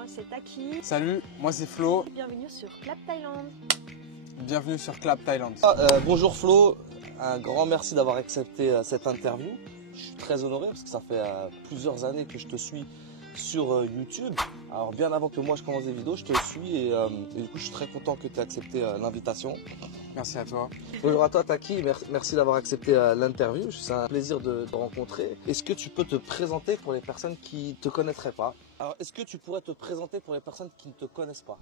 moi c'est Taki. Salut, moi c'est Flo. Bienvenue sur Clap Thaïlande. Bienvenue sur Clap Thaïlande. Bonjour Flo, un grand merci d'avoir accepté cette interview. Je suis très honoré parce que ça fait plusieurs années que je te suis sur YouTube. Alors bien avant que moi je commence des vidéos, je te suis et du coup je suis très content que tu aies accepté l'invitation. Merci à toi. Bonjour à toi Taki, merci d'avoir accepté l'interview. C'est un plaisir de te rencontrer. Est-ce que tu peux te présenter pour les personnes qui ne te connaîtraient pas? Alors est-ce que tu pourrais te présenter pour les personnes qui ne te connaissent pas?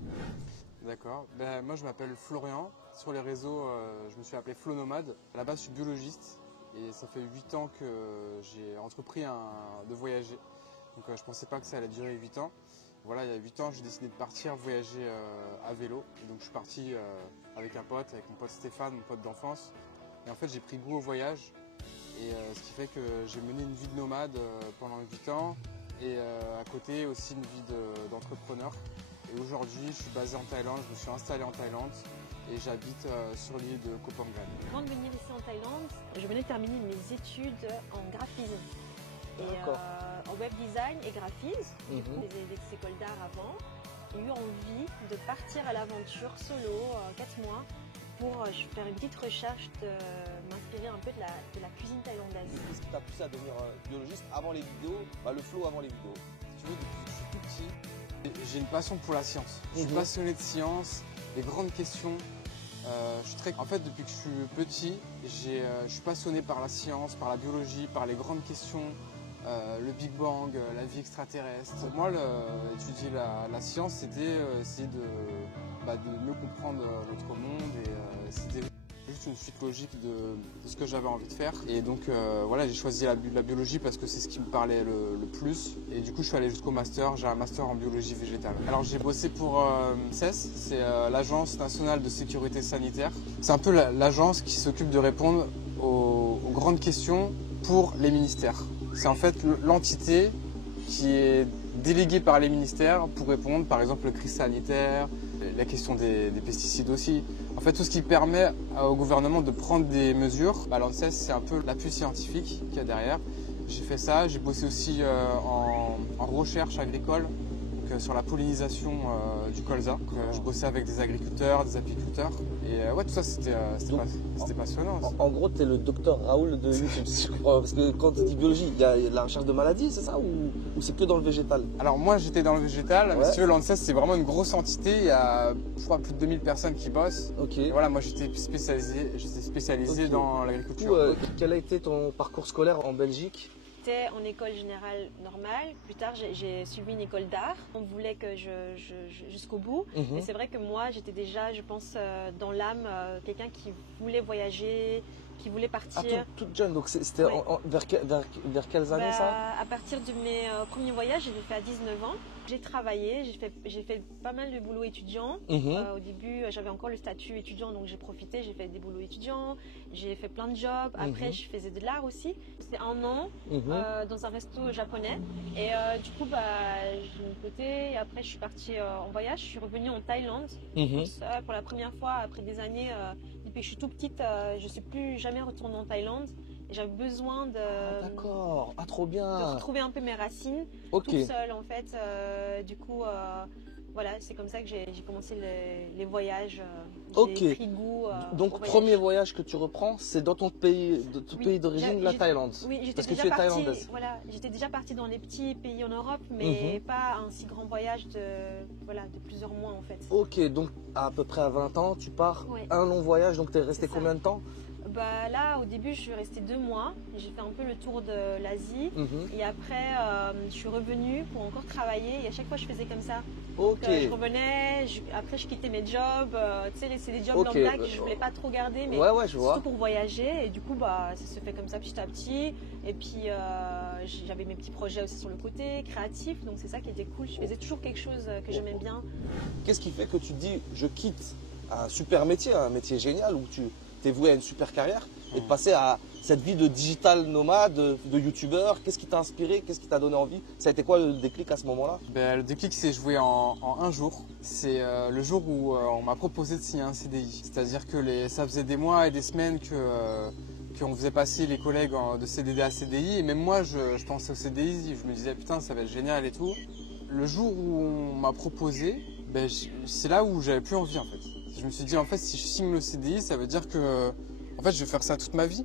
D'accord. Moi je m'appelle Florian. Sur les réseaux, je me suis appelé Flo Nomade. À la base je suis biologiste et ça fait 8 ans que j'ai entrepris de voyager. Donc je ne pensais pas que ça allait durer 8 ans. Voilà, il y a 8 ans, j'ai décidé de partir voyager à vélo. Et donc je suis parti avec un pote, avec mon pote Stéphane, mon pote d'enfance. Et en fait, j'ai pris goût au voyage. Et ce qui fait que j'ai mené une vie de nomade pendant 8 ans. Et à côté aussi une vie d'entrepreneur. Et aujourd'hui, je suis basé en Thaïlande, je me suis installé en Thaïlande. Et j'habite sur l'île de Koh Phangan. Avant de venir ici en Thaïlande, je venais de terminer mes études en graphisme. Et en web design et graphisme, des écoles d'art avant. J'ai eu envie de partir à l'aventure solo 4 mois pour faire une petite recherche, de m'inspirer un peu de la cuisine thaïlandaise. Qu'est-ce qui t'a poussé à devenir biologiste avant les vidéos, le Flo avant les vidéos? Si tu veux, depuis que je suis tout petit, j'ai une passion pour la science. Je suis passionné de science, des grandes questions. En fait, depuis que je suis petit, je suis passionné par la science, par la biologie, par les grandes questions. Le Big Bang, la vie extraterrestre. Pour moi, étudier la science, c'était essayer de mieux comprendre notre monde et c'était juste une suite logique de ce que j'avais envie de faire. Et donc voilà, j'ai choisi la biologie parce que c'est ce qui me parlait le plus. Et du coup, je suis allé jusqu'au master. J'ai un master en biologie végétale. Alors j'ai bossé pour CES, c'est l'Agence nationale de sécurité sanitaire. C'est un peu l'agence qui s'occupe de répondre aux grandes questions pour les ministères. C'est en fait l'entité qui est déléguée par les ministères pour répondre, par exemple, aux crises sanitaires, la question des pesticides aussi. En fait, tout ce qui permet au gouvernement de prendre des mesures. L'ANSES, c'est un peu l'appui scientifique qu'il y a derrière. J'ai fait ça, j'ai bossé aussi en recherche agricole, donc, sur la pollinisation du colza. Je bossais avec des agriculteurs, des apiculteurs. Et ouais, tout ça, c'était passionnant. En gros, tu es le docteur Raoul de YouTube, si je crois. Parce que quand tu dis biologie, il y a la recherche de maladies, c'est ça? Ou c'est que dans le végétal? Alors moi, j'étais dans le végétal. Mais si tu veux, l'ANSES, c'est vraiment une grosse entité. Il y a, je crois, plus de 2000 personnes qui bossent. Et voilà, moi, j'étais spécialisé dans l'agriculture. Quel a été ton parcours scolaire en Belgique? En école générale normale. Plus tard, j'ai suivi une école d'art. On voulait que jusqu'au bout. Et c'est vrai que moi, j'étais déjà, je pense, dans l'âme, quelqu'un qui voulait voyager, qui voulait partir. Toute jeune, donc c'était vers quelles années ça? À partir de mes premiers voyages, je l'ai fait à 19 ans. J'ai travaillé, j'ai fait pas mal de boulot étudiant. Au début, j'avais encore le statut étudiant, donc j'ai profité, j'ai fait des boulots étudiants, j'ai fait plein de jobs. Après, je faisais de l'art aussi. C'était 1 an dans un resto japonais. Et du coup, j'ai mis de côté. Et après, je suis partie en voyage. Je suis revenue en Thaïlande pour la première fois après des années. Depuis que je suis toute petite, je ne suis plus jamais retournée en Thaïlande. J'avais besoin d'accord, trop bien. De retrouver un peu mes racines, toute seule en fait. Du coup, voilà, c'est comme ça que j'ai commencé les voyages. J'ai pris goût. Donc, premier voyage que tu reprends, c'est dans ton pays d'origine, la Thaïlande. Oui, parce que tu es thaïlandaise. Voilà, j'étais déjà partie dans les petits pays en Europe, mais pas un si grand voyage de plusieurs mois en fait. Ok, donc à peu près à 20 ans, tu pars un long voyage. Donc, tu es resté combien de temps? Là, au début, je suis restée 2 mois. J'ai fait un peu le tour de l'Asie. Et après, je suis revenue pour encore travailler. Et à chaque fois, je faisais comme ça. Donc, je revenais. Après, je quittais mes jobs. Tu sais, c'est des jobs lambda que je ne voulais pas trop garder. Mais surtout pour voyager. Et du coup, ça se fait comme ça petit à petit. Et puis, j'avais mes petits projets aussi sur le côté, créatifs. Donc, c'est ça qui était cool. Je faisais toujours quelque chose que j'aimais bien. Qu'est-ce qui fait que tu te dis, je quitte un super métier, un métier génial où tu t'es voué à une super carrière et de passer à cette vie de digital nomade, de youtubeur? Qu'est-ce qui t'a inspiré? Qu'est-ce qui t'a donné envie? Ça a été quoi le déclic à ce moment-là? Le déclic s'est joué en un jour. C'est le jour où on m'a proposé de signer un CDI. C'est-à-dire que ça faisait des mois et des semaines qu'on faisait passer les collègues de CDD à CDI. Et même moi, je pensais au CDI. Je me disais, putain, ça va être génial et tout. le jour où on m'a proposé, ben, c'est là où j'avais plus envie en fait. Je me suis dit en fait si je signe le CDI, ça veut dire que en fait je vais faire ça toute ma vie.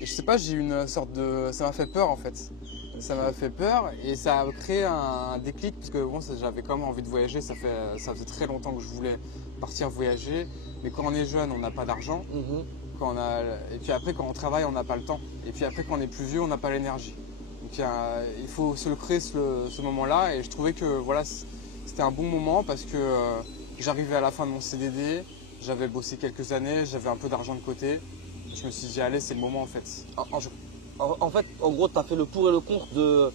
Et je sais pas, j'ai une sorte de... Ça m'a fait peur en fait. Ça m'a fait peur et ça a créé un déclic parce que bon, j'avais quand même envie de voyager. Ça faisait très longtemps que je voulais partir voyager. Mais quand on est jeune, on n'a pas d'argent. Et puis après, quand on travaille, on n'a pas le temps. Et puis après, quand on est plus vieux, on n'a pas l'énergie. Donc il faut se le créer ce moment-là. Et je trouvais que voilà, c'était un bon moment parce que j'arrivais à la fin de mon CDD. J'avais bossé quelques années, j'avais un peu d'argent de côté. Je me suis dit, allez, c'est le moment en fait. En fait, en gros, tu as fait le pour et le contre de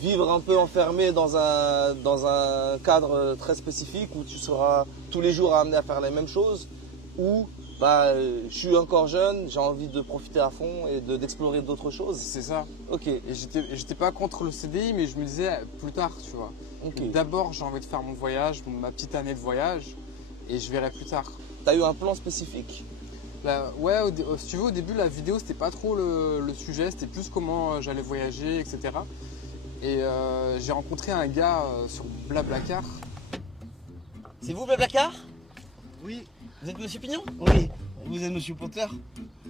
vivre un peu enfermé dans un cadre très spécifique où tu seras tous les jours amené à faire les mêmes choses, ou bah, je suis encore jeune, j'ai envie de profiter à fond et d'explorer d'autres choses. C'est ça. Ok. Et j'étais pas contre le CDI, mais je me disais plus tard, tu vois. Okay. D'abord, j'ai envie de faire mon voyage, ma petite année de voyage, et je verrai plus tard. Tu as eu un plan spécifique? Ouais, si tu veux, au début, la vidéo, c'était pas trop le sujet, c'était plus comment j'allais voyager, etc. Et j'ai rencontré un gars sur Blablacar. C'est vous, Blablacar? Oui. Vous êtes Monsieur Pignon? Oui. Vous êtes Monsieur Potter?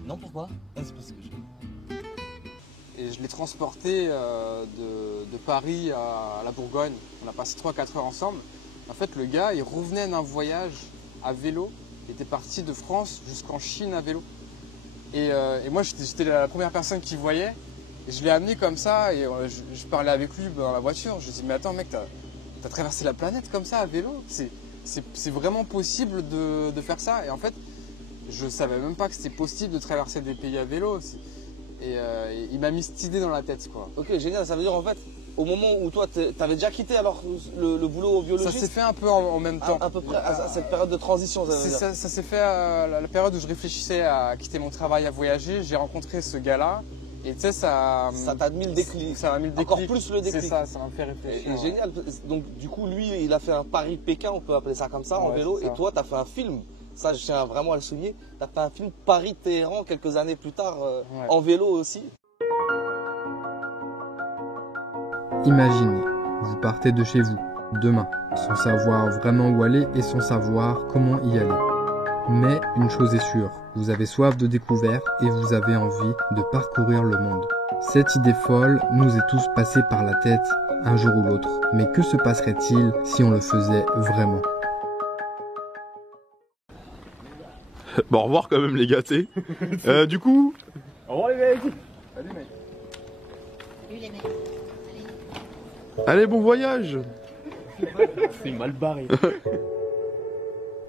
Non, pourquoi? Ah, c'est parce que je... Et je l'ai transporté de Paris à la Bourgogne. On a passé 3-4 heures ensemble. En fait, le gars, il revenait d'un voyage à vélo. Il était parti de France jusqu'en Chine à vélo. Et moi, j'étais la première personne qu'il voyait. Et je l'ai amené comme ça et je parlais avec lui dans la voiture. Je lui ai dit, mais attends mec, t'as traversé la planète comme ça à vélo? C'est vraiment possible de faire ça? Et en fait, je savais même pas que c'était possible de traverser des pays à vélo. Et il m'a mis cette idée dans la tête, quoi. Ok, génial. Ça veut dire en fait, au moment où toi, t'avais déjà quitté alors le boulot au biologiste? Ça s'est fait un peu en même temps. À peu près à cette période de transition, ça veut dire. Ça s'est fait à la période où je réfléchissais à quitter mon travail, à voyager. J'ai rencontré ce gars-là. Et tu sais, ça t'a mis le déclic. Ça m'a mis le déclic. Encore plus le déclic. C'est ça m'a fait réfléchir. Et génial. Donc du coup, lui, il a fait un Paris-Pékin, on peut appeler ça comme ça, en vélo. Et toi, tu as fait un film. Ça, je tiens vraiment à le souligner. Tu as fait un film Paris-Téhéran quelques années plus tard, en vélo aussi. Imaginez, vous partez de chez vous, demain, sans savoir vraiment où aller et sans savoir comment y aller. Mais une chose est sûre, vous avez soif de découverte et vous avez envie de parcourir le monde. Cette idée folle nous est tous passée par la tête un jour ou l'autre. Mais que se passerait-il si on le faisait vraiment? Bon, au revoir quand même les gars, tu sais. Du coup... Au revoir les mecs. Salut mec. Salut les mecs. Allez, bon voyage. C'est mal barré.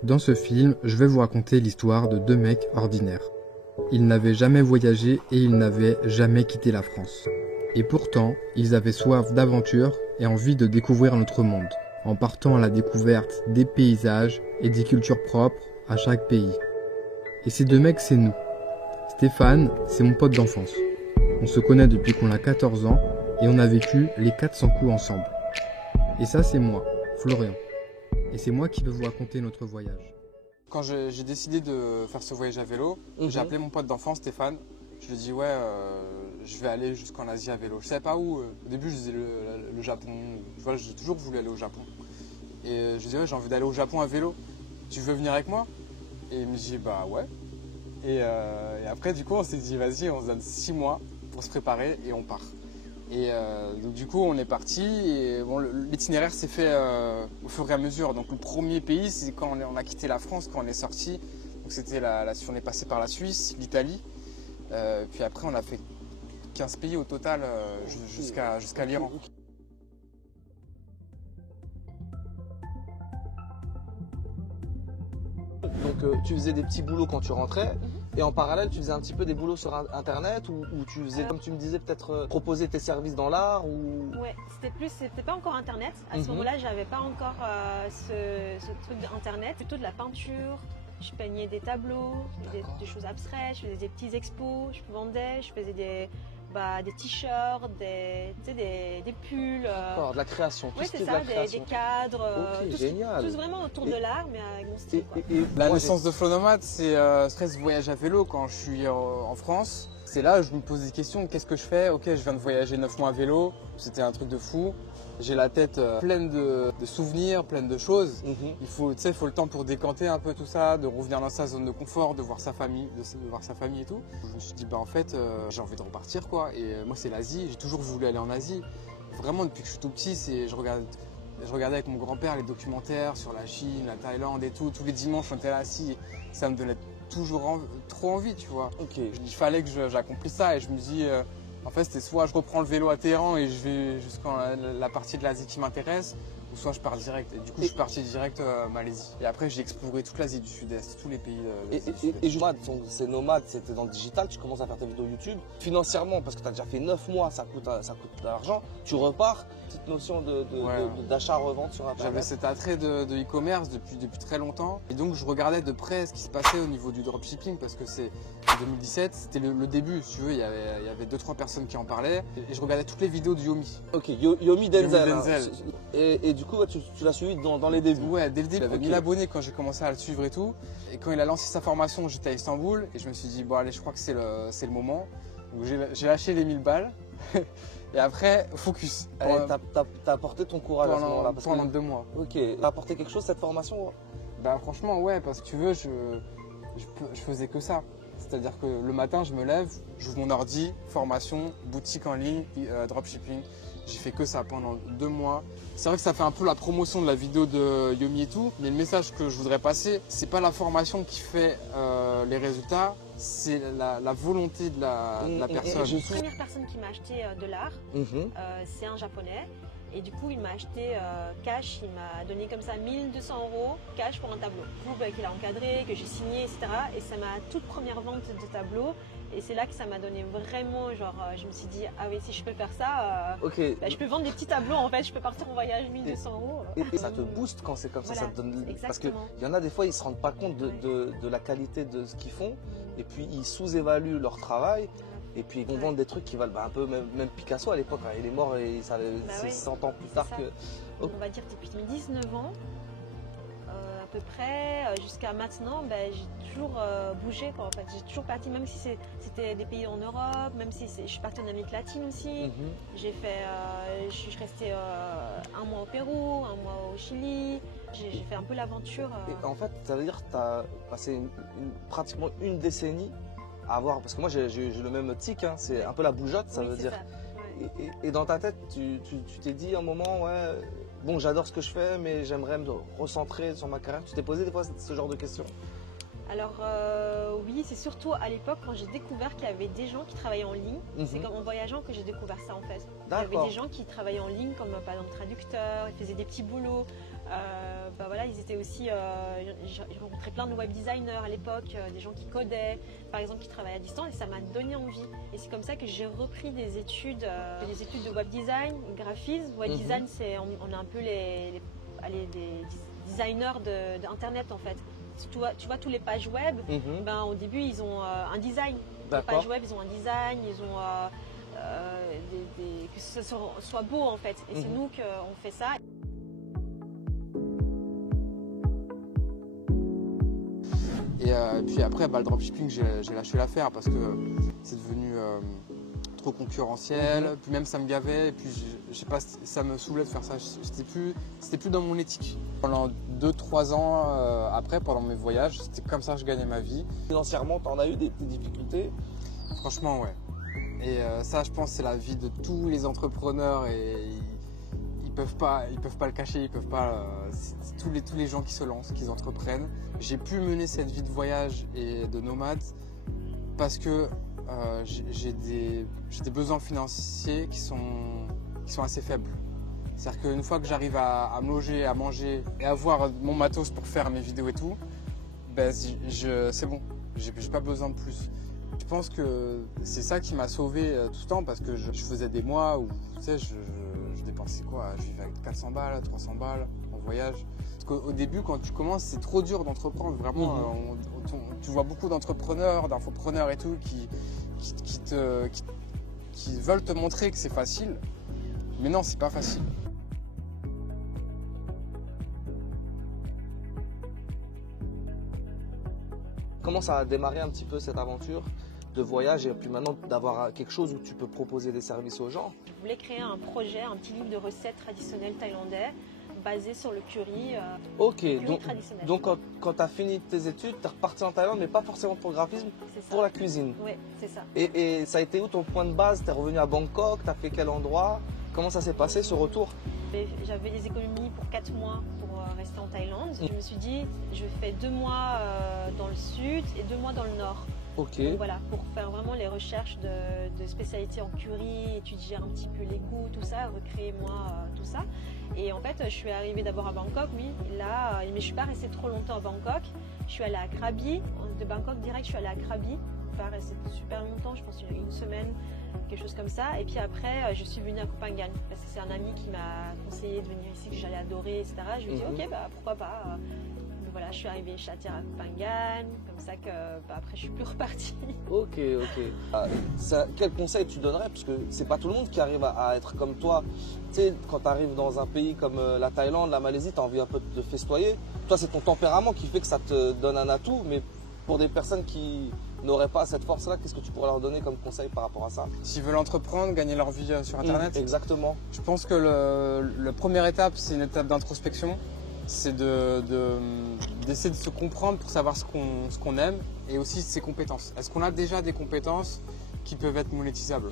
Dans ce film, je vais vous raconter l'histoire de deux mecs ordinaires. Ils n'avaient jamais voyagé et ils n'avaient jamais quitté la France. Et pourtant, ils avaient soif d'aventure et envie de découvrir notre monde, en partant à la découverte des paysages et des cultures propres à chaque pays. Et ces deux mecs, c'est nous. Stéphane, c'est mon pote d'enfance. On se connaît depuis qu'on a 14 ans et on a vécu les 400 coups ensemble. Et ça, c'est moi, Florian. Et c'est moi qui vais vous raconter notre voyage. Quand j'ai décidé de faire ce voyage à vélo, j'ai appelé mon pote d'enfance, Stéphane. Je lui ai dit, ouais, je vais aller jusqu'en Asie à vélo. Je savais pas où. Au début, je disais le Japon. Tu vois, j'ai toujours voulu aller au Japon. Et je lui ai dit, ouais, j'ai envie d'aller au Japon à vélo. Tu veux venir avec moi? Et il me dit, bah ouais. Et après, du coup, on s'est dit, vas-y, on se donne 6 mois pour se préparer et on part. Et donc du coup on est parti et bon, l'itinéraire s'est fait au fur et à mesure. Donc le premier pays c'est quand on a quitté la France, quand on est sorti. Donc c'était on est passé par la Suisse, l'Italie. Puis après on a fait 15 pays au total jusqu'à l'Iran. Donc tu faisais des petits boulots quand tu rentrais. Et en parallèle, tu faisais un petit peu des boulots sur Internet ou tu faisais, comme tu me disais, peut-être proposer tes services dans l'art ou... Ouais, c'était pas encore Internet. À ce moment-là, j'avais pas encore ce truc d'Internet. Plutôt de la peinture. Je peignais des tableaux, des choses abstraites. Je faisais des petits expos. Je vendais. Je faisais des t-shirts, des pulls. D'accord, de la création. Oui, c'est ça, des cadres. Ok, génial. Tout vraiment autour de l'art, mais avec mon style. La naissance de Flow Nomade, c'est ce voyage à vélo quand je suis en France. C'est là où je me pose des questions, qu'est-ce que je fais? Ok, je viens de voyager 9 mois à vélo, c'était un truc de fou. J'ai la tête pleine de souvenirs, pleine de choses. Il faut le temps pour décanter un peu tout ça, de revenir dans sa zone de confort, de voir sa famille, et tout. Je me suis dit, bah en fait, j'ai envie de repartir quoi. Et moi, c'est l'Asie, j'ai toujours voulu aller en Asie. Vraiment, depuis que je suis tout petit, je regardais avec mon grand-père les documentaires sur la Chine, la Thaïlande et tout. Tous les dimanches, on était là assis, ça me donnait toujours trop envie, tu vois. Il fallait que j'accomplisse ça et je me dis, en fait, c'était soit je reprends le vélo à Téhéran et je vais jusqu'à la partie de l'Asie qui m'intéresse, ou soit je pars direct. Et du coup, je suis parti direct Malaisie. Et après, j'ai exploré toute l'Asie du Sud-Est, tous les pays de l'Asie du Sud-Est. Et justement, ces nomades, c'était dans le digital, tu commences à faire tes vidéos YouTube. Financièrement, parce que tu as déjà fait 9 mois, ça coûte de l'argent, tu repars. Petite notion d'achat-revente sur Internet. J'avais cet attrait de e-commerce depuis très longtemps. Et donc, je regardais de près ce qui se passait au niveau du dropshipping parce que c'est en 2017, c'était le début, si tu veux. Il y avait 2-3 personnes qui en parlaient. Et je regardais toutes les vidéos de Yomi. Ok, Yomi Denzel. Yomi Denzel. Et du coup, tu l'as suivi dans les débuts. Ouais, dès le début. Il avait 1000 abonnés quand j'ai commencé à le suivre et tout. Et quand il a lancé sa formation, j'étais à Istanbul. Et je me suis dit, bon, allez, je crois que c'est le moment. Donc, j'ai lâché les 1000 balles. Et après, focus. T'as apporté ton courage à ce moment-là pendant 2 mois. Ok. T'as apporté quelque chose cette formation? Bah franchement ouais, parce que tu veux, je faisais que ça. C'est-à-dire que le matin, je me lève, j'ouvre mon ordi, formation, boutique en ligne, dropshipping. J'ai fait que ça pendant 2 mois. C'est vrai que ça fait un peu la promotion de la vidéo de Yomi et tout, mais le message que je voudrais passer, c'est pas la formation qui fait les résultats, c'est la volonté de la personne. La première personne qui m'a acheté de l'art, c'est un japonais. Et du coup, il m'a acheté cash, il m'a donné comme ça 1200 € cash pour un tableau. Qu'il a encadré, que j'ai signé, etc. Et c'est ma toute première vente de tableau. Et c'est là que ça m'a donné vraiment, genre, je me suis dit, ah oui, si je peux faire ça, bah, je peux vendre des petits tableaux en fait, je peux partir en voyage 1200 €. Et ça te booste quand c'est comme ça, Voilà, ça te donne. exactement. Parce qu'il y en a des fois, ils ne se rendent pas compte de la qualité de ce qu'ils font, et puis ils sous-évaluent leur travail. Et puis ils vont vendre des trucs qui valent un peu, même Picasso à l'époque, il est mort et ça c'est 100 ans plus tard que. On va dire depuis mes 19 ans, à peu près, jusqu'à maintenant, ben, j'ai toujours bougé quoi, en fait. J'ai toujours parti, même si c'était des pays en Europe, même si je suis partie en Amérique latine aussi. J'ai fait, je suis restée 1 mois au Pérou, 1 mois au Chili. J'ai fait un peu l'aventure. Et en fait, ça veut dire que tu as passé pratiquement une décennie à avoir, parce que moi j'ai le même tic, hein, c'est un peu la bougeotte, ça veut dire. Ça. Ouais. Et dans ta tête, tu t'es dit un moment, ouais, bon, j'adore ce que je fais, mais j'aimerais me recentrer sur ma carrière. Tu t'es posé des fois ce genre de questions? Alors oui, c'est surtout à l'époque quand j'ai découvert qu'il y avait des gens qui travaillaient en ligne. C'est comme en voyageant que j'ai découvert ça en fait. Il y avait des gens qui travaillaient en ligne comme par exemple traducteurs, ils faisaient des petits boulots. Bah voilà, ils étaient aussi, j'ai rencontré plein de web designers à l'époque, des gens qui codaient, par exemple qui travaillaient à distance et ça m'a donné envie. Et c'est comme ça que j'ai repris des études de web design, graphisme. Web design, on est un peu les designers d'internet en fait. Tu vois tous les pages web, ben, au début ils ont un design. Les pages web ils ont un design, ils ont que ce soit beau en fait. Et c'est nous qu'on fait ça. Et puis après, bah, le dropshipping, j'ai lâché l'affaire parce que c'est devenu trop concurrentiel. Puis même ça me gavait. Et puis je sais pas, ça me saoulait de faire ça. C'était plus dans mon éthique. Pendant 2-3 ans après, pendant mes voyages, c'était comme ça que je gagnais ma vie. Financièrement, tu en as eu des difficultés? Franchement, ouais. Et ça, je pense, c'est la vie de tous les entrepreneurs et ils peuvent pas le cacher, ils peuvent pas. Tous les gens qui se lancent, qui entreprennent. J'ai pu mener cette vie de voyage et de nomade parce que j'ai des besoins financiers qui sont assez faibles. C'est-à-dire qu'une fois que j'arrive à me loger, à manger et à avoir mon matos pour faire mes vidéos et tout, ben c'est bon, j'ai pas besoin de plus. Je pense que c'est ça qui m'a sauvé tout ce temps parce que je faisais des mois où tu sais, je dépensais quoi, je vivais avec 400 balles, 300 balles en voyage. Parce qu'au début, quand tu commences, c'est trop dur d'entreprendre. Vraiment, tu vois beaucoup d'entrepreneurs, d'infopreneurs et tout qui veulent te montrer que c'est facile. Mais non, c'est pas facile. Comment ça a démarré un petit peu cette aventure? de voyage et puis maintenant d'avoir quelque chose où tu peux proposer des services aux gens. Je voulais créer un projet, un petit livre de recettes traditionnelles thaïlandaises basé sur le curry, Ok, curry traditionnel. donc quand tu as fini tes études, tu es reparti en Thaïlande, mais pas forcément pour le graphisme, C'est ça. pour la cuisine. Oui, c'est ça. Et ça a été où ton point de base? Tu es revenu à Bangkok, tu as fait quel endroit? Comment ça s'est passé ce retour? J'avais des économies pour 4 mois pour rester en Thaïlande. Je me suis dit, je fais 2 mois dans le sud et 2 mois dans le nord. Ok. Donc voilà, pour faire vraiment les recherches de spécialités en curry, étudier un petit peu les goûts, tout ça, recréer moi tout ça. Et en fait, je suis arrivée d'abord à Bangkok, oui, là, mais je suis pas restée trop longtemps à Bangkok. Je suis allée à Krabi, de Bangkok direct, je suis allée à Krabi. Je suis pas restée super longtemps, je pense une semaine, quelque chose comme ça. Et puis après, je suis venue à Koh Phangan parce que c'est un ami qui m'a conseillé de venir ici, que j'allais adorer, etc. Je lui ai dit, ok, bah pourquoi pas. Voilà, je suis arrivée chez Attir à Koh Phangan, comme ça que après je suis plus repartie. Ok. Quel conseil tu donnerais? Parce que c'est pas tout le monde qui arrive à être comme toi. Tu sais, quand tu arrives dans un pays comme la Thaïlande, la Malaisie, tu as envie un peu de festoyer. Toi, c'est ton tempérament qui fait que ça te donne un atout, mais pour des personnes qui n'auraient pas cette force-là, qu'est-ce que tu pourrais leur donner comme conseil par rapport à ça? S'ils veulent entreprendre, gagner leur vie sur Internet. Exactement. Je pense que la première étape, c'est une étape d'introspection. C'est d'essayer de se comprendre pour savoir ce qu'on aime et aussi ses compétences. Est-ce qu'on a déjà des compétences qui peuvent être monétisables?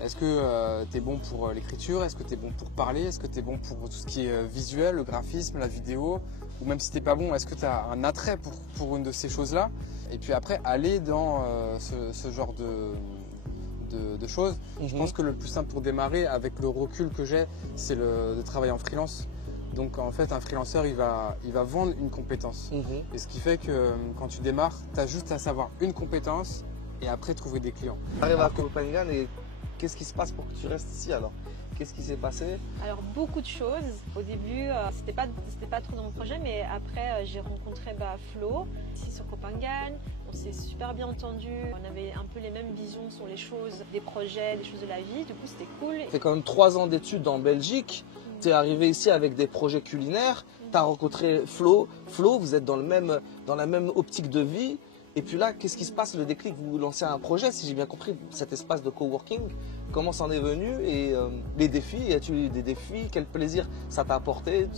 Est-ce que tu es bon pour l'écriture? Est-ce que tu es bon pour parler? Est-ce que tu es bon pour tout ce qui est visuel, le graphisme, la vidéo? Ou même si tu n'es pas bon, est-ce que tu as un attrait pour une de ces choses-là? Et puis après, aller dans ce genre de choses. Je pense que le plus simple pour démarrer, avec le recul que j'ai, c'est de travailler en freelance. Donc en fait, un freelanceur, il va vendre une compétence. Et ce qui fait que quand tu démarres, tu as juste à savoir une compétence et après trouver des clients. Tu arrives à Koh Phangan et qu'est-ce qui se passe pour que tu restes ici alors? Qu'est-ce qui s'est passé? Alors beaucoup de choses. Au début, c'était pas trop dans mon projet, mais après j'ai rencontré Flo ici sur Koh Phangan. On s'est super bien entendu. On avait un peu les mêmes visions sur les choses, des projets, des choses de la vie. Du coup, c'était cool. Tu as quand même 3 ans d'études en Belgique. Tu es arrivé ici avec des projets culinaires. Tu as rencontré Flo. Flo, vous êtes dans la même optique de vie. Et puis là, qu'est-ce qui se passe, le déclic? Vous lancez un projet, si j'ai bien compris, cet espace de coworking. Comment c'en est venu? Et les défis, as-tu eu des défis? Quel plaisir ça t'a apporté?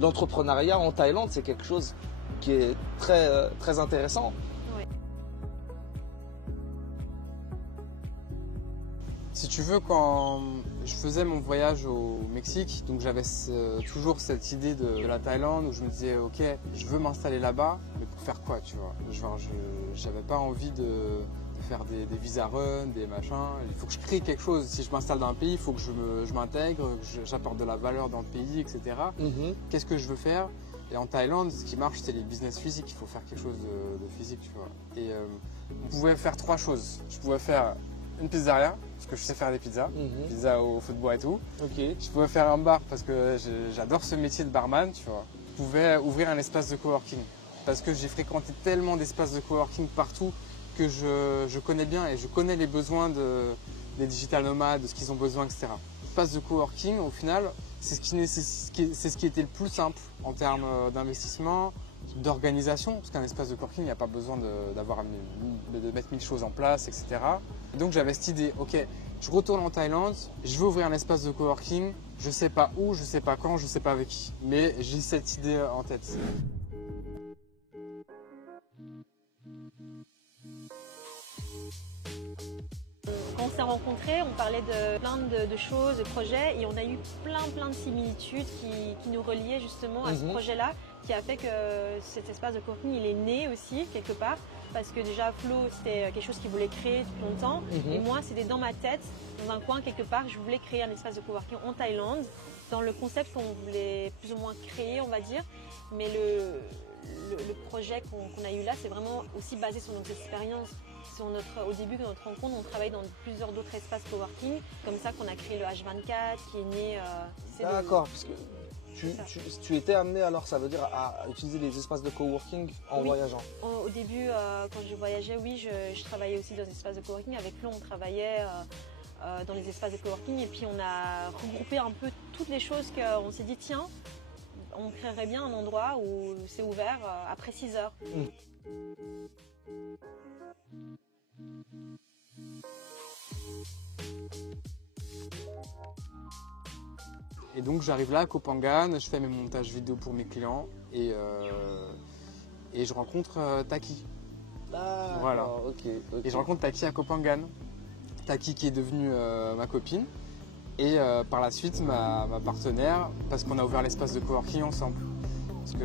L'entrepreneuriat en Thaïlande, c'est quelque chose qui est très, très intéressant. Ouais. Si tu veux, quand je faisais mon voyage au Mexique, donc j'avais toujours cette idée de la Thaïlande où je me disais, ok, je veux m'installer là-bas, mais pour faire quoi, tu vois? Genre, j'avais pas envie de faire des visa run, des machins. Il faut que je crée quelque chose. Si je m'installe dans un pays, il faut que je m'intègre, que j'apporte de la valeur dans le pays, etc. Qu'est-ce que je veux faire? Et en Thaïlande, ce qui marche, c'est les business physiques. Il faut faire quelque chose de physique, tu vois. Et on pouvait faire 3 choses. Je pouvais faire une pizzeria, parce que je sais faire des pizzas, pizza au feu de bois et tout. Je pouvais faire un bar, parce que j'adore ce métier de barman, tu vois. Je pouvais ouvrir un espace de coworking, parce que j'ai fréquenté tellement d'espaces de coworking partout que je connais bien et je connais les besoins des digital nomades, de ce qu'ils ont besoin, etc. L'espace de coworking, au final, c'est ce qui était le plus simple en termes d'investissement, d'organisation, parce qu'un espace de coworking, il n'y a pas besoin de mettre 1000 choses en place, etc. Et donc j'avais cette idée, ok, je retourne en Thaïlande, je veux ouvrir un espace de coworking, je ne sais pas où, je ne sais pas quand, je ne sais pas avec qui, mais j'ai cette idée en tête. Quand on s'est rencontrés, on parlait de plein de choses, de projets, et on a eu plein de similitudes qui nous reliaient justement à ce projet-là, qui a fait que cet espace de coworking, il est né aussi quelque part, parce que déjà Flo, c'était quelque chose qu'il voulait créer depuis longtemps, et moi, c'était dans ma tête, dans un coin quelque part, je voulais créer un espace de coworking en Thaïlande, dans le concept qu'on voulait plus ou moins créer, on va dire, mais le projet qu'on a eu là, c'est vraiment aussi basé sur notre expérience. Au début de notre rencontre, on travaille dans plusieurs d'autres espaces coworking, comme ça qu'on a créé le H24 qui est né. D'accord, parce que tu étais amené alors, ça veut dire, à utiliser les espaces de coworking en voyageant. Au début, quand je voyageais, oui, je travaillais aussi dans des espaces de coworking. Avec Flo, on travaillait dans les espaces de coworking et puis on a regroupé un peu toutes les choses qu'on s'est dit, tiens, on créerait bien un endroit où c'est ouvert après 6 heures. Et donc j'arrive là à Kopangan, je fais mes montages vidéo pour mes clients et je rencontre Taki. Voilà. Ok. Et je rencontre Taki à Kopangan. Taki qui est devenue ma copine et par la suite ma partenaire parce qu'on a ouvert l'espace de coworking ensemble. Parce que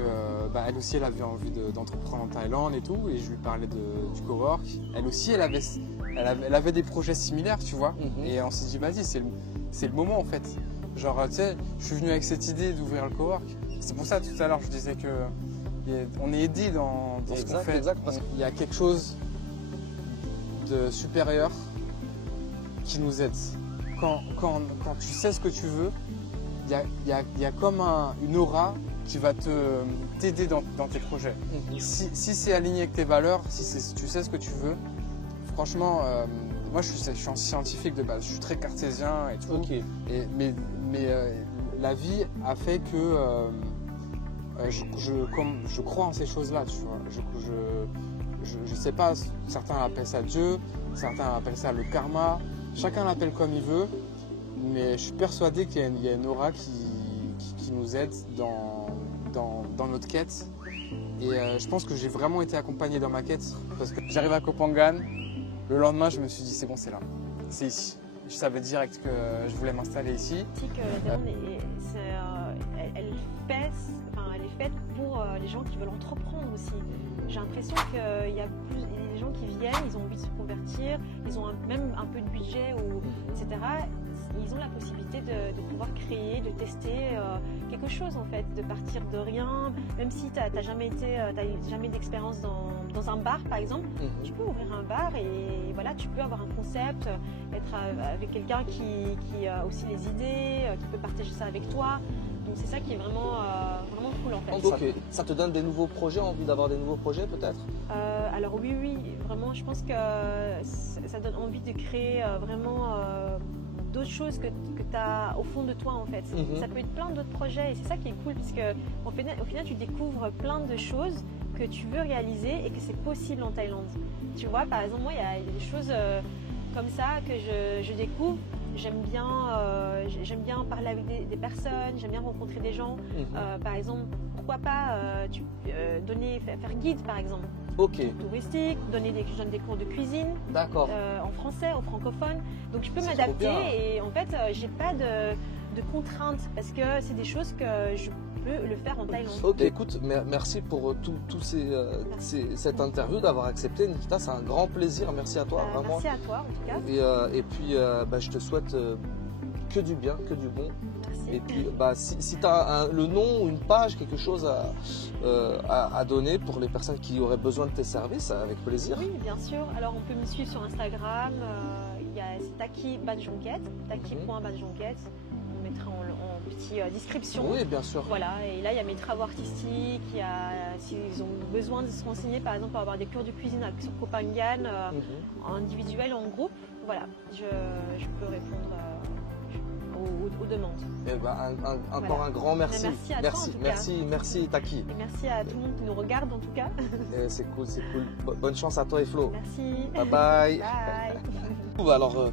elle aussi elle avait envie d'entreprendre en Thaïlande et tout et je lui parlais du cowork. Elle aussi elle avait des projets similaires, tu vois. Et on s'est dit vas-y c'est le moment en fait. Genre tu sais je suis venu avec cette idée d'ouvrir le cowork. C'est pour ça tout à l'heure je disais que on est aidé dans ce qu'on fait. Exact, parce qu'il y a quelque chose de supérieur qui nous aide. Quand tu sais ce que tu veux, il y a comme une aura qui va t'aider dans tes projets. Si c'est aligné avec tes valeurs, si tu sais ce que tu veux, franchement, moi je suis un scientifique de base, je suis très cartésien et tout. Mais la vie a fait que je crois en ces choses-là, tu vois. Je sais pas, certains appellent ça Dieu, certains appellent ça le karma, chacun l'appelle comme il veut, mais je suis persuadé qu'il y a une aura qui nous aide dans notre quête. Et je pense que j'ai vraiment été accompagné dans ma quête, parce que j'arrive à Kopangan, le lendemain je me suis dit c'est bon, c'est là, c'est ici. Je savais direct que je voulais m'installer ici. La Thaïlande, elle est faite pour les gens qui veulent entreprendre aussi. J'ai l'impression qu'il y a des gens qui viennent, ils ont envie de se convertir, ils ont même un peu de budget, etc. Ils ont la possibilité de pouvoir créer, de tester quelque chose en fait, de partir de rien. Même si tu n'as jamais d'expérience dans un bar par exemple, tu peux ouvrir un bar et voilà, tu peux avoir un concept, être avec quelqu'un qui a aussi les idées, qui peut partager ça avec toi. Donc c'est ça qui est vraiment cool en fait. Donc ça te donne des nouveaux projets, envie d'avoir des nouveaux projets peut-être? Alors oui, vraiment je pense que ça donne envie de créer vraiment d'autres choses que tu as au fond de toi en fait. Ça peut être plein d'autres projets et c'est ça qui est cool parce qu'au final tu découvres plein de choses que tu veux réaliser et que c'est possible en Thaïlande. Tu vois, par exemple moi il y a des choses comme ça que je découvre. J'aime bien parler avec des personnes, j'aime bien rencontrer des gens. Par exemple, pourquoi pas faire guide par exemple. Touristique, je donne des cours de cuisine en français, aux francophones. Donc je peux m'adapter et en fait j'ai pas de contraintes parce que c'est des choses que je peux le faire en Thaïlande. Écoute, merci pour cette interview, d'avoir accepté Nikita, c'est un grand plaisir, merci à toi vraiment. Merci à toi en tout cas. Et puis je te souhaite que du bien, que du bon. Merci. Et puis si tu as le nom ou une page, quelque chose à donner pour les personnes qui auraient besoin de tes services, avec plaisir. Oui, bien sûr. Alors on peut me suivre sur Instagram, c'est Taki Banjonket, taki.banjonket. On mettra en petite description. Oui, bien sûr. Voilà, et là il y a mes travaux artistiques, s'ils ont besoin de se renseigner par exemple pour avoir des cours de cuisine sur Kopangan, en individuel, en groupe, voilà, je peux répondre aux demandes. Encore un grand merci. Merci à toi en tout cas. Merci Taki. Et merci à tout le monde qui nous regarde en tout cas. C'est cool. Bonne chance à toi et Flo. Merci. Bye bye. Bye. Alors,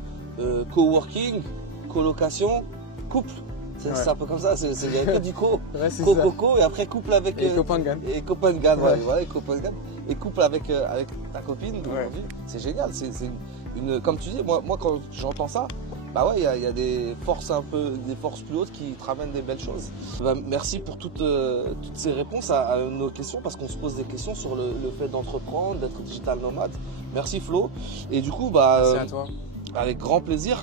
coworking, colocation, couple. C'est un peu comme ça, il n'y a que du co-coco et après couple avec Kopangan. Et Kopangan, voilà, Kopangan. Et couple avec ta copine aujourd'hui. C'est génial, c'est comme tu dis, moi quand j'entends ça, il y a des forces plus hautes qui te ramènent des belles choses. Merci pour toutes ces réponses à nos questions, parce qu'on se pose des questions sur le fait d'entreprendre, d'être digital nomade. Merci Flo. Et du coup, merci à toi. Avec grand plaisir.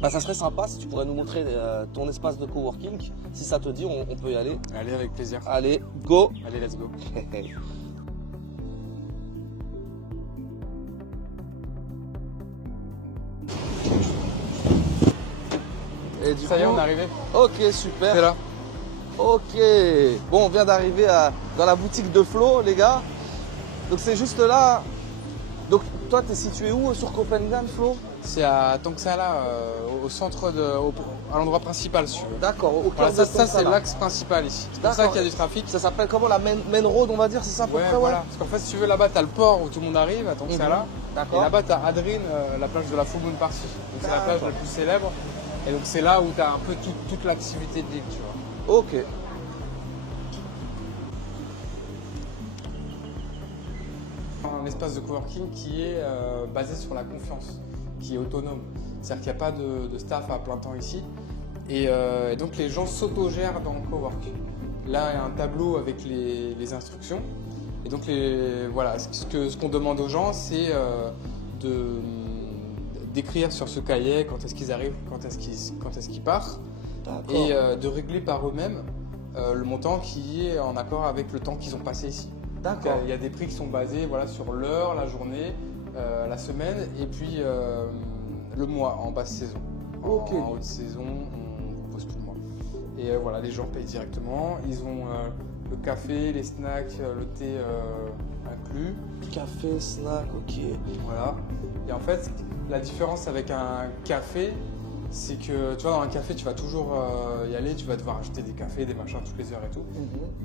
Ça serait sympa si tu pourrais nous montrer ton espace de coworking. Si ça te dit, on peut y aller. Allez, avec plaisir. Allez, go. Allez, let's go. Et du ça y est, coup, on est arrivé. Ok, super. C'est là. Ok. Bon, on vient d'arriver dans la boutique de Flo, les gars. Donc c'est juste là. Donc toi, tu es situé où sur Kopangan, Flo? C'est à Tangsala, au centre, à l'endroit principal, si tu veux. D'accord, au cœur de ça c'est l'axe principal ici. C'est pour ça qu'il y a du trafic. Ça s'appelle comment, la main road, on va dire, c'est ça à peu près, voilà. Parce qu'en fait, si tu veux, là-bas, tu as le port où tout le monde arrive, à Tangsala. D'accord. Et là-bas, tu as Adrin, la plage de la Full Moon Party. Donc c'est la plage la plus célèbre. Et donc c'est là où tu as un peu toute l'activité de l'île, tu vois. Ok. Un espace de coworking qui est basé sur la confiance, qui est autonome. C'est-à-dire qu'il n'y a pas de staff à plein temps ici. Et donc les gens s'autogèrent dans le cowork. Là, il y a un tableau avec les instructions. Et donc voilà, ce qu'on demande aux gens, c'est d'écrire sur ce cahier quand est-ce qu'ils arrivent, quand est-ce qu'ils partent. Et de régler par eux-mêmes le montant qui est en accord avec le temps qu'ils ont passé ici. D'accord. Il y a des prix qui sont basés voilà, sur l'heure, la journée, la semaine et puis le mois en basse saison. Ok. En haute saison, on ne propose plus le mois. Et voilà, les gens payent directement. Ils ont le café, les snacks, le thé inclus. Café, snack, ok. Voilà. Et en fait, la différence avec un café, c'est que tu vois, dans un café, tu vas toujours y aller, tu vas devoir acheter des cafés, des machins toutes les heures et tout.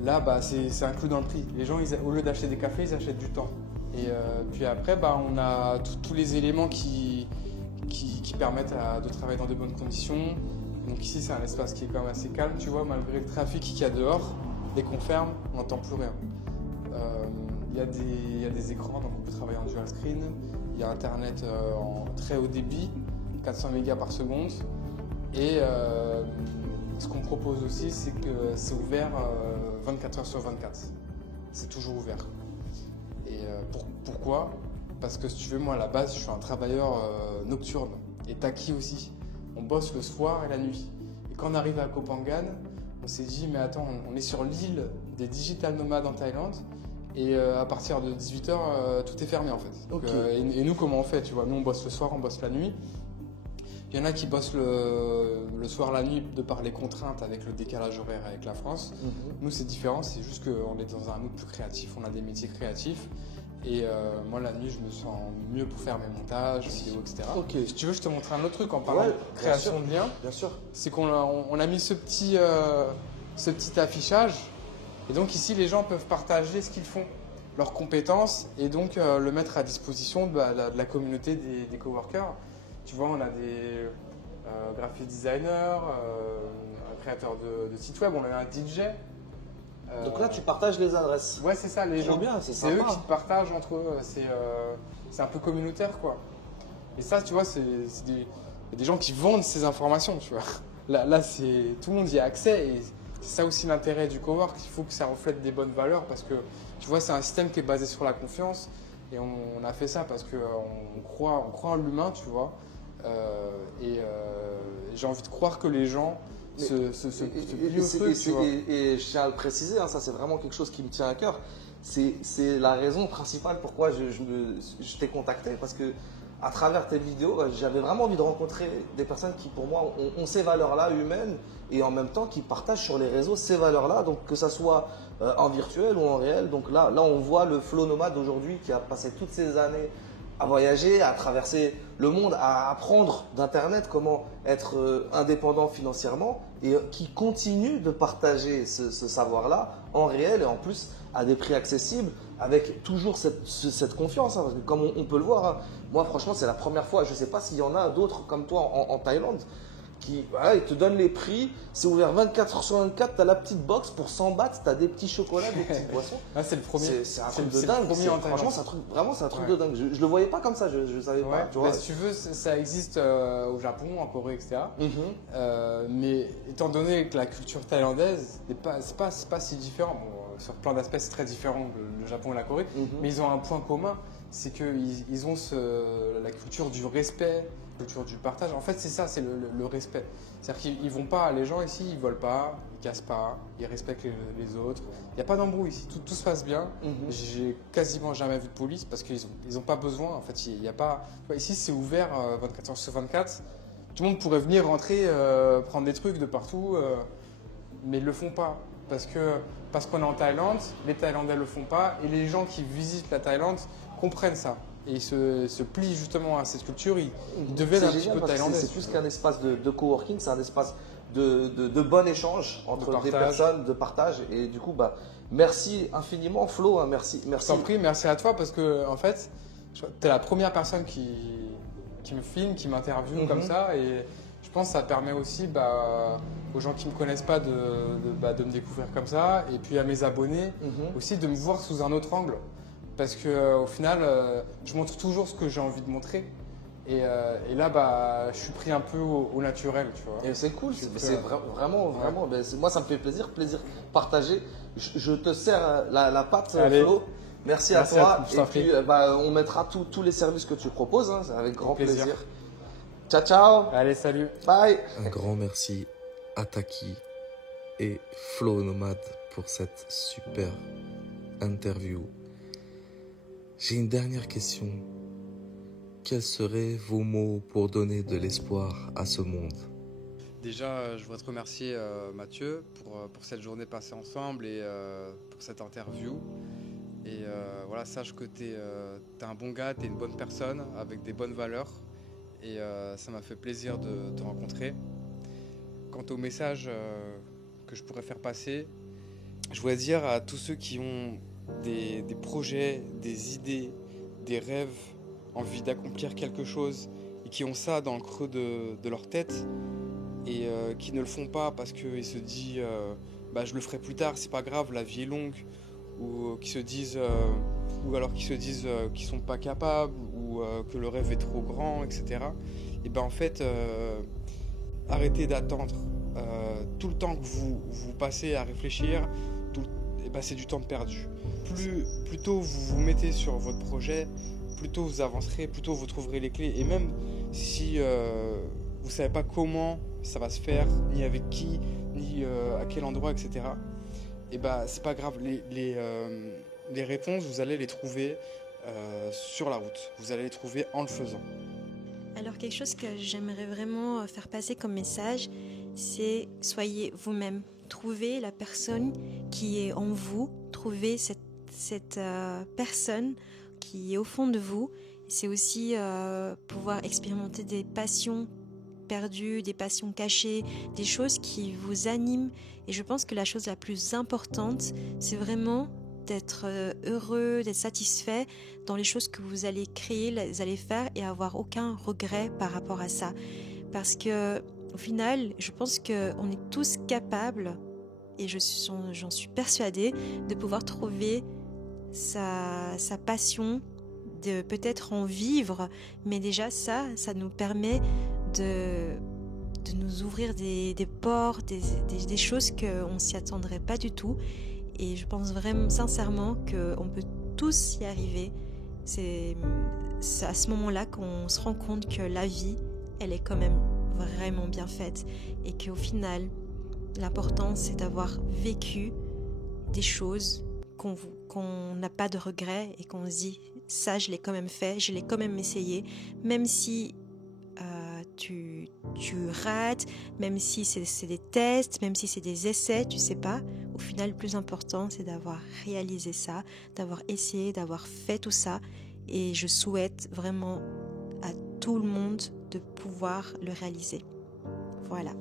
Là, bah, c'est inclus dans le prix. Les gens, au lieu d'acheter des cafés, ils achètent du temps. Et puis après, bah, on a tous les éléments qui permettent de travailler dans de bonnes conditions. Donc ici, c'est un espace qui est quand même assez calme, tu vois, malgré le trafic qu'il y a dehors. Dès qu'on ferme, on n'entend plus rien. Il y a des écrans, donc on peut travailler en dual screen. Il y a Internet en très haut débit, 400 mégas par seconde. Et ce qu'on propose aussi, c'est que c'est ouvert 24 heures sur 24. C'est toujours ouvert. Et pourquoi ? Parce que si tu veux, moi à la base, je suis un travailleur nocturne. Et Taki aussi. On bosse le soir et la nuit. Et quand on arrive à Koh Phangan, on s'est dit, mais attends, on est sur l'île des digital nomades en Thaïlande. Et à partir de 18h, tout est fermé en fait. Donc, et nous, comment on fait, tu vois ? Nous, on bosse le soir, on bosse la nuit. Il y en a qui bossent le soir, la nuit, de par les contraintes avec le décalage horaire avec la France. Nous, c'est différent, c'est juste qu'on est dans un mood plus créatif, on a des métiers créatifs. Et moi, la nuit, je me sens mieux pour faire mes montages, vidéos, etc. Ok. Si tu veux, je te montre un autre truc en parlant de création de liens. Bien sûr. C'est qu'on a mis ce petit affichage. Et donc ici, les gens peuvent partager ce qu'ils font, leurs compétences, et donc le mettre à disposition de la communauté des coworkers. Tu vois, on a des graphic designers, un créateur de site web, on a un DJ. Donc là, tu partages les adresses. Ouais, c'est ça, les gens. bien, c'est eux qui te partagent entre eux. C'est un peu communautaire, quoi. Et ça, tu vois, il y a des gens qui vendent ces informations, tu vois. Là tout le monde y a accès. Et c'est ça aussi l'intérêt du cowork. Il faut que ça reflète des bonnes valeurs parce que, tu vois, c'est un système qui est basé sur la confiance. Et on a fait ça parce qu'on croit en l'humain, tu vois. J'ai envie de croire que les gens se plient au truc, tu vois. Et je tiens à le préciser, hein, ça c'est vraiment quelque chose qui me tient à cœur. C'est la raison principale pourquoi je t'ai contacté, parce que à travers tes vidéos, j'avais vraiment envie de rencontrer des personnes qui pour moi ont ces valeurs-là humaines et en même temps qui partagent sur les réseaux ces valeurs-là, donc que ça soit en virtuel ou en réel. Donc là on voit le flow nomade aujourd'hui qui a passé toutes ces années à voyager, à traverser le monde, à apprendre d'Internet comment être indépendant financièrement et qui continue de partager ce savoir-là en réel et en plus à des prix accessibles avec toujours cette confiance. Hein, parce que comme on peut le voir, hein, moi franchement c'est la première fois, je ne sais pas s'il y en a d'autres comme toi en Thaïlande, qui voilà, ils te donnent les prix, c'est ouvert 24 heures sur 24, tu as la petite box pour 100 bahts, tu as des petits chocolats, des petites boissons. Ah, c'est le premier. C'est un truc de dingue. Franchement, c'est un truc de dingue. Je ne le voyais pas comme ça, je ne savais pas. Tu vois. Si tu veux, ça existe au Japon, en Corée, etc. Mais étant donné que la culture thaïlandaise, c'est pas si différent. Bon, sur plein d'aspects, c'est très différent le Japon et la Corée. Mais ils ont un point commun, c'est qu'ils ont la culture du respect, culture du partage. En fait, c'est ça, c'est le respect. C'est-à-dire qu'ils vont pas, les gens ici, ils volent pas, ils cassent pas, ils respectent les autres. Il n'y a pas d'embrouille ici, tout se passe bien. J'ai quasiment jamais vu de police parce qu'ils ont pas besoin. En fait, il y a pas. Ici, c'est ouvert 24 heures sur 24. Tout le monde pourrait venir rentrer, prendre des trucs de partout, mais ils le font pas parce qu'on est en Thaïlande. Les Thaïlandais le font pas et les gens qui visitent la Thaïlande comprennent ça. Et ils se plient justement à cette culture, ils deviennent un petit peu thaïlandais. C'est plus qu'un espace de coworking, c'est un espace de bon échange entre des personnes, de partage. Et du coup, merci infiniment Flo, hein, merci. Je t'en prie, merci à toi parce que en fait, tu es la première personne qui me filme, qui m'interviewe comme ça. Et Je pense que ça permet aussi aux gens qui ne me connaissent pas de me découvrir comme ça, et puis à mes abonnés aussi de me voir sous un autre angle. Parce qu'au final, je montre toujours ce que j'ai envie de montrer. Et là, je suis pris un peu au naturel, tu vois. Et c'est cool, c'est vraiment, moi ça me fait plaisir partagé. Je te sers la pâte, Flo. Merci à toi. Et puis, on mettra tous les services que tu proposes, hein, avec grand plaisir. Ciao, ciao. Allez, salut. Bye. Un grand merci à Taki et Flo Nomade pour cette super interview. J'ai une dernière question. Quels seraient vos mots pour donner de l'espoir à ce monde? Déjà, je voudrais te remercier Mathieu pour cette journée passée ensemble et pour cette interview. Et voilà, sache que t'es un bon gars, t'es une bonne personne avec des bonnes valeurs. Et ça m'a fait plaisir de te rencontrer. Quant au message que je pourrais faire passer, je voudrais dire à tous ceux qui ont des projets, des idées, des rêves, envie d'accomplir quelque chose et qui ont ça dans le creux de leur tête et qui ne le font pas parce qu'ils se disent je le ferai plus tard, c'est pas grave, la vie est longue, ou qui se disent qu'ils sont pas capables ou que le rêve est trop grand, etc. Et en fait, arrêtez d'attendre. Tout le temps que vous passez à réfléchir, c'est du temps perdu. Plus tôt vous vous mettez sur votre projet, plus tôt vous avancerez, plus tôt vous trouverez les clés. Et même si vous ne savez pas comment ça va se faire, ni avec qui, ni à quel endroit, etc. C'est pas grave. Les réponses, vous allez les trouver sur la route. Vous allez les trouver en le faisant. Alors quelque chose que j'aimerais vraiment faire passer comme message, c'est soyez vous-même. Trouvez la personne qui est en vous. Trouvez cette personne qui est au fond de vous. C'est aussi pouvoir expérimenter des passions perdues, des passions cachées, des choses qui vous animent. Et je pense que la chose la plus importante, c'est vraiment d'être heureux, d'être satisfait dans les choses que vous allez créer, vous allez faire et avoir aucun regret par rapport à ça. Parce que au final, je pense qu'on est tous capables, et j'en suis persuadée, de pouvoir trouver sa passion, de peut-être en vivre, mais déjà ça nous permet de nous ouvrir des portes, des choses qu'on ne s'y attendrait pas du tout. Et je pense vraiment sincèrement qu'on peut tous y arriver. C'est à ce moment-là qu'on se rend compte que la vie, elle est quand même vraiment bien faite. Et qu'au final, l'important, c'est d'avoir vécu des choses qu'on n'a pas de regrets et qu'on se dit, ça, je l'ai quand même fait, je l'ai quand même essayé. Même si tu rates, même si c'est des tests, même si c'est des essais, tu sais pas. Au final, le plus important, c'est d'avoir réalisé ça, d'avoir essayé, d'avoir fait tout ça. Et je souhaite vraiment à tout le monde de pouvoir le réaliser. Voilà.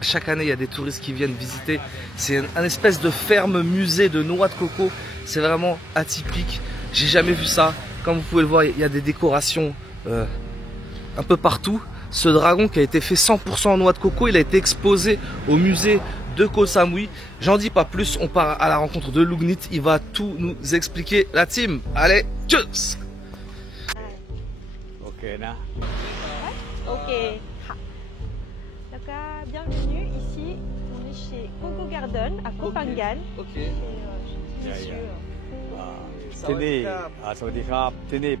Chaque année, il y a des touristes qui viennent visiter. C'est un espèce de ferme musée de noix de coco. C'est vraiment atypique. J'ai jamais vu ça. Comme vous pouvez le voir, il y a des décorations un peu partout. Ce dragon qui a été fait 100% en noix de coco, il a été exposé au musée de Koh Samui. J'en dis pas plus, on part à la rencontre de Lugnit. Il va tout nous expliquer. La team, allez, tchuss! Ok, là. Ok. Bienvenue ici. On est chez Coco Garden à Koh Phangan. Ok. ที่นี่สวัสดีครับที่นี่